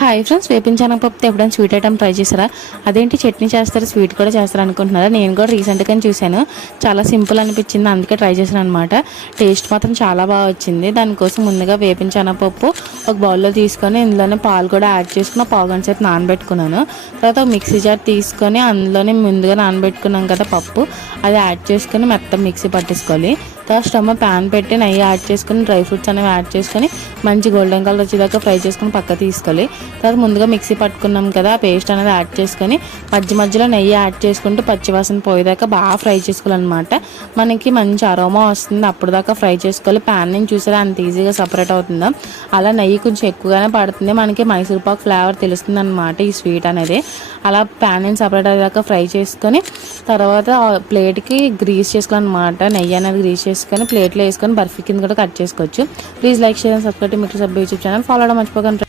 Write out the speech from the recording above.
Hi friends, వేపిన శనగపప్పుతో ఎప్పుడైనా sweet item try చేస్తారా? అదేంటి చట్నీ చేస్తారు, స్వీట్ కూడా చేస్తారు అనుకుంటున్నారా? నేను కూడా రీసెంట్గానే చూశాను, చాలా సింపుల్ అనిపించింది, అందుకే ట్రై చేశాను అనమాట. టేస్ట్ మాత్రం చాలా బాగా వచ్చింది. దానికోసం ముందుగా వేపిన శనగపప్పు ఒక బౌల్లో తీసుకొని ఇందులోనే పాలు కూడా యాడ్ చేసుకుని పావు గంట సేపు నానబెట్టుకున్నాను. తర్వాత ఒక మిక్సీ జార్ తీసుకొని అందులోనే ముందుగా నానబెట్టుకున్నాం కదా పప్పు, అది యాడ్ చేసుకొని మొత్తం మిక్సీ పట్టేసుకోవాలి. తర్వాత స్టవ్ ప్యాన్ పెట్టి నెయ్యి యాడ్ చేసుకుని డ్రై ఫ్రూట్స్ అనేవి యాడ్ చేసుకొని మంచి గోల్డెన్ కలర్ వచ్చేదాకా ఫ్రై చేసుకుని పక్క తీసుకోవాలి. తర్వాత ముందుగా మిక్సీ పట్టుకున్నాం కదా, ఆ పేస్ట్ అనేది యాడ్ చేసుకొని మధ్యలో నెయ్యి యాడ్ చేసుకుంటూ పచ్చివాసన పోయేదాకా బాగా ఫ్రై చేసుకోవాలన్నమాట. మనకి మంచి అరోమా వస్తుంది, అప్పుడు దాకా ఫ్రై చేసుకోవాలి. ప్యాన్ నుంచి చూసారా అంత ఈజీగా సపరేట్ అవుతుందో, అలా నెయ్యి కొంచెం ఎక్కువగానే పడుతుంది, మనకి మైసూర్ పాక్ ఫ్లేవర్ తెలుస్తుంది అనమాట ఈ స్వీట్ అనేది. అలా ప్యాన్ నుంచి సపరేట్ అయ్యేదాకా ఫ్రై చేసుకొని తర్వాత ప్లేట్కి గ్రీస్ చేసుకోవాలన్నమాట. నెయ్యి అనేది గ్రీస్ చేసుకొని ప్లేట్లో వేసుకొని బర్ఫీ కింద కూడా కట్ చేసుకోవచ్చు. Please like, share and subscribe to మిట్రీ sub YouTube channel. Follow అవడం మర్చిపోకండి.